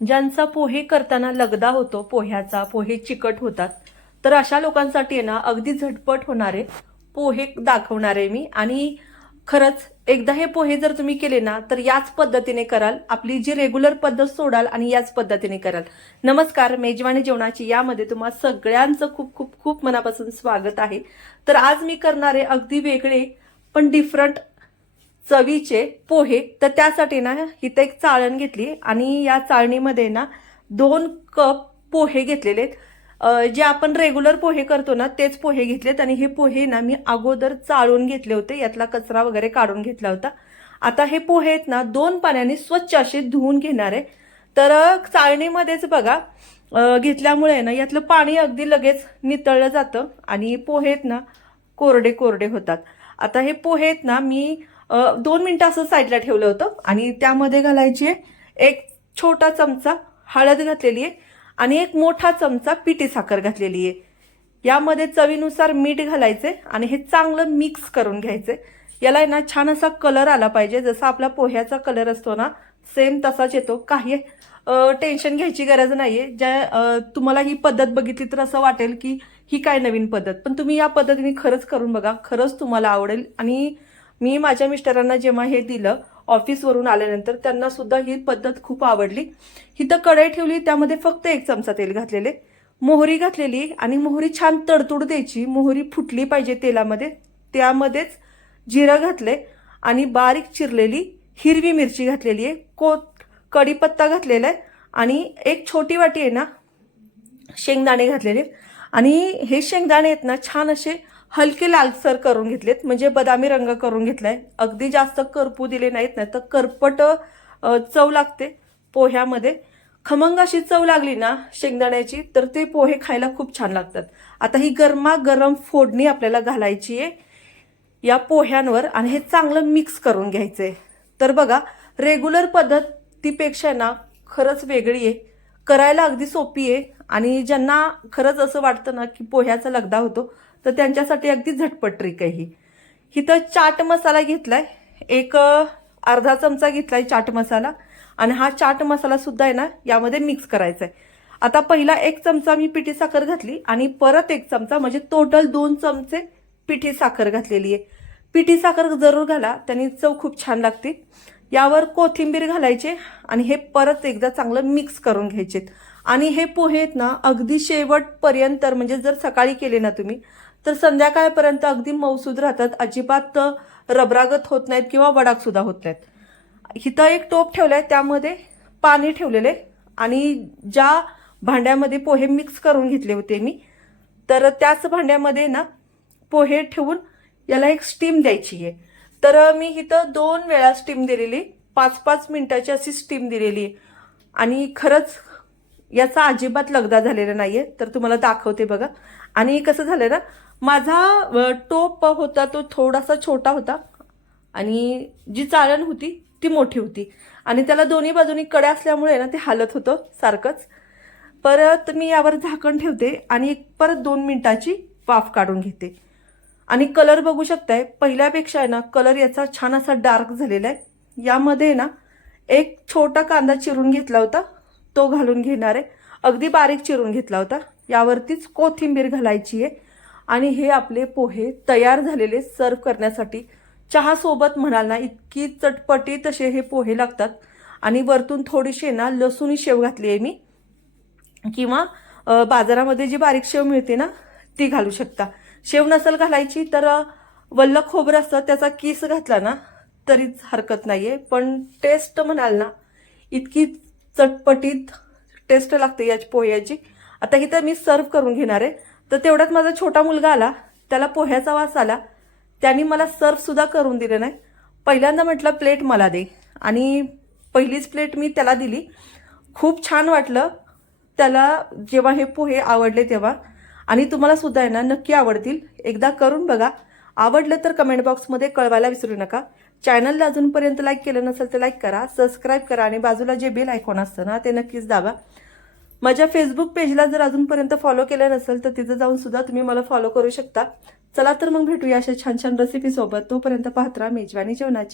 ज्यांचा पोहे करताना लगदा होतो पोह्याचा पोहे चिकट होतात. तर अशा लोकांसाठी आहे ना अगदी झटपट होणारे पोहे दाखवणारे मी. आणि खरंच एकदा हे पोहे जर तुम्ही केले ना तर याच पद्धतीने कराल. आपली जी रेग्युलर पद्धत सोडाल आणि याच पद्धतीने कराल. नमस्कार मेजवानी जेवणाची यामध्ये तुम्हा सगळ्यांचं खूप खूप खूप मनापासून स्वागत आहे. तर आज मी करणारे अगदी वेगळे पण डिफरंट चवीचे पोहे तर त्यासाठी ना इथं एक चाळण घेतली आणि या चाळणीमध्ये ना दोन कप पोहे घेतलेले आहेत जे आपण रेग्युलर पोहे करतो ना तेच पोहे घेतलेत आणि हे पोहे ना मी अगोदर चाळून घेतले होते यातला कचरा वगैरे काढून घेतला होता. आता हे पोहे आहेत ना दोन पाण्याने स्वच्छ असे धुवून घेणार आहे. तर चाळणीमध्येच बघा घेतल्यामुळे ना यातलं पाणी अगदी लगेच नितळलं जातं आणि पोहे आहेत ना कोरडे कोरडे होतात. आता हे पोहे आहेत ना मी दोन मिनटं असं साईडला ठेवलं होतं आणि त्यामध्ये घालायची आहे एक छोटा चमचा हळद घातलेली आहे आणि एक मोठा चमचा पिठी साखर घातलेली आहे. यामध्ये चवीनुसार मीठ घालायचे आणि हे चांगलं मिक्स करून घ्यायचे याला आहे ना छान असा कलर आला पाहिजे. जसा आपला पोह्याचा कलर असतो ना सेम तसाच येतो. काही टेन्शन घ्यायची गरज नाहीये. ज्या तुम्हाला ही पद्धत बघितली तर असं वाटेल की ही काय नवीन पद्धत. पण तुम्ही या पद्धतीने खरंच करून बघा. खरंच तुम्हाला आवडेल आणि मी माझ्या मिस्टरांना जेव्हा हे दिलं ऑफिसवरून आल्यानंतर त्यांना सुद्धा ही पद्धत खूप आवडली. हिथं कढई ठेवली त्यामध्ये फक्त एक चमचा तेल घातलेले. मोहरी घातलेली आणि मोहरी छान तडतूड द्यायची. मोहरी फुटली पाहिजे तेलामध्ये. त्यामध्येच जिरं घातले आणि बारीक चिरलेली हिरवी मिरची घातलेली आहे. को कढीपत्ता घातलेला आहे आणि एक छोटी वाटी आहे ना शेंगदाणे घातलेले. आणि हे शेंगदाणे आहेत ना छान असे हलके लालसर करून घेतलेत म्हणजे बदामी रंग करून घेतलाय. अगदी जास्त करपू दिले नाहीत नाही तर करपट चव लागते पोह्यामध्ये. खमंग अशी चव लागली ना शेंगदाण्याची तर ते पोहे खायला खूप छान लागतात. आता ही गरमा गरम फोडणी आपल्याला घालायची आहे. या पोह्यांवर आणि हे चांगलं मिक्स करून घ्यायचंय. तर बघा रेग्युलर पद्धतीपेक्षा ना खरंच वेगळी आहे. करायला अगदी सोपी आहे. आणि ज्यांना खरंच असं वाटतं ना की पोह्याचा लगदा होतो तर त्यांच्यासाठी अगदी झटपट ट्रिक आहे ही. इथं चाट मसाला घेतलाय. एक अर्धा चमचा घेतलाय चाट मसाला. आणि हा चाट मसाला सुद्धा आहे ना यामध्ये मिक्स करायचा आहे आता पहिला एक चमचा मी पिठी साखर घातली आणि परत एक चमचा म्हणजे टोटल दोन चमचे पिठी साखर घातलेली आहे. पिठी साखर जरूर घाला त्यांनी चव खूप छान लागते. यावर कोथिंबीर घालायचे आणि हे परत एकदा चांगलं मिक्स करून घ्यायचे आणि हे पोहे आहेत ना अगदी शेवटपर्यंत म्हणजे जर सकाळी केले ना तुम्ही तर संध्याकाळपर्यंत अगदी मौसूद राहतात अजिबात रबरागत होत नाहीत किंवा वडाक सुद्धा होत नाहीत. इथं एक टोप ठेवलाय त्यामध्ये पाणी ठेवलेले आणि ज्या भांड्यामध्ये पोहे मिक्स करून घेतले होते मी तर त्याच भांड्यामध्ये ना पोहे ठेवून याला एक स्टीम द्यायची आहे. तर मी इथं दोन वेळा स्टीम दिलेली पाच पाच मिनिटाची अशी स्टीम दिलेली आहे. आणि खरंच याचा अजिबात लगदा झालेला नाही आहे तर तुम्हाला दाखवते बघा. आणि कसं झालं ना माझा टोप होता तो थोडासा छोटा होता. आणि जी चाळण होती ती मोठी होती. आणि त्याला दोन्ही बाजूनी कड्या असल्यामुळे ना ते हालत होतं सारखंच. परत मी यावर झाकण ठेवते आणि एक परत दोन मिनिटाची वाफ काढून घेते. आणि कलर बघू शकताय पहिल्यापेक्षा आहे ना कलर याचा छान असा डार्क झालेला आहे. यामध्ये ना एक छोटा कांदा चिरून घेतला होता तो घालून घेणार आहे. अगदी बारीक चिरून घेतला होता. यावरतीच कोथिंबीर घालायची आहे. आणि हे आपले पोहे तयार झालेले सर्व करण्यासाठी चहासोबत म्हणाल ना इतकी चटपटीत असे हे पोहे लागतात. आणि वरतून थोडीशी ना लसूणी शेव घातली आहे मी. किंवा बाजारामध्ये जी बारीक शेव मिळते ना ती घालू शकता. शेव नसेल घालायची तर वल्ल खोबरं असतं त्याचा किस घातला ना तरीच हरकत नाही आहे पण टेस्ट म्हणाल ना इतकी चटपटीत टेस्ट लागते याची पोह्याची. आता इथं मी सर्व करून घेणार आहे. तर तेवढ्यात माझा छोटा मुलगा आला त्याला पोह्याचा वास आला. त्यांनी मला सर्वसुद्धा करून दिले नाही. पहिल्यांदा म्हटलं प्लेट मला दे. आणि पहिलीच प्लेट मी त्याला दिली. खूप छान वाटलं. त्याला जेव्हा हे पोहे आवडले तेव्हा. आणि तुम्हाला सुद्धा आहे ना नक्की आवडतील. एकदा करून बघा. आवडलं तर कमेंट बॉक्समध्ये कळवायला विसरू नका. चॅनलला अजूनपर्यंत लाईक केलं नसेल तर लाईक करा. सबस्क्राईब करा आणि बाजूला जे बेल आयकॉन असतं ना ते नक्कीच दाबा. माझ्या फेसबुक पेजला जर अजूनपर्यंत फॉलो केलं नसेल तर तिथं जाऊन सुद्धा तुम्ही मला फॉलो करू शकता. चला तर मग भेटूया अशा छान छान रेसिपीसोबत तोपर्यंत पाहत राहा मेजवानी जेवणाची.